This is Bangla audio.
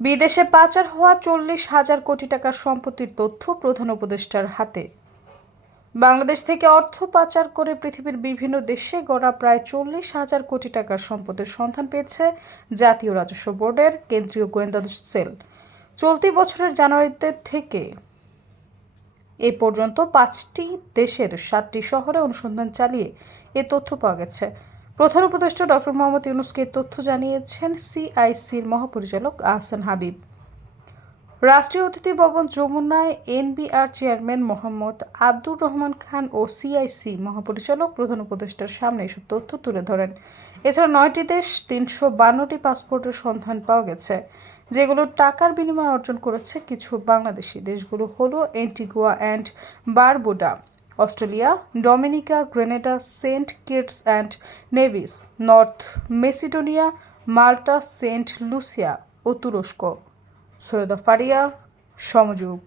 বিদেশে পাচার হওয়া 40,000 কোটি টাকার সম্পত্তির তথ্য প্রধান উপদেষ্টার হাতে। বাংলাদেশ থেকে অর্থ পাচার করে পৃথিবীর বিভিন্ন দেশে গড়া প্রায় 40,000 কোটি টাকার সম্পদের সন্ধান পেয়েছে জাতীয় রাজস্ব বোর্ডের কেন্দ্রীয় গোয়েন্দা সেল। চলতি বছরের জানুয়ারিতে থেকে এ পর্যন্ত 5টি দেশের 7টি শহরে অনুসন্ধান চালিয়ে এ তথ্য পাওয়া গেছে। প্রধান উপদেষ্টা ডক্টর মোহাম্মদ ইউনূসকে এ তথ্য জানিয়েছেন সিআইসির মহাপরিচালক আহসান হাবিব। রাষ্ট্রীয় অতিথি ভবন যমুনায় এনবিআর চেয়ারম্যান মোহাম্মদ আব্দুর রহমান খান ও সিআইসি মহাপরিচালক প্রধান উপদেষ্টার সামনে এসব তথ্য তুলে ধরেন। এছাড়া 9টি দেশ 352টি পাসপোর্টের সন্ধান পাওয়া গেছে, যেগুলো টাকার বিনিময়ে অর্জন করেছে কিছু বাংলাদেশি। দেশগুলো হলো Antigua and Barbuda, Australia, Dominica, Grenada, Saint Kitts and Nevis, North Macedonia, Malta, Saint Lucia ও তুরস্ক। সৈয়দা ফারিয়া, সমযোগ।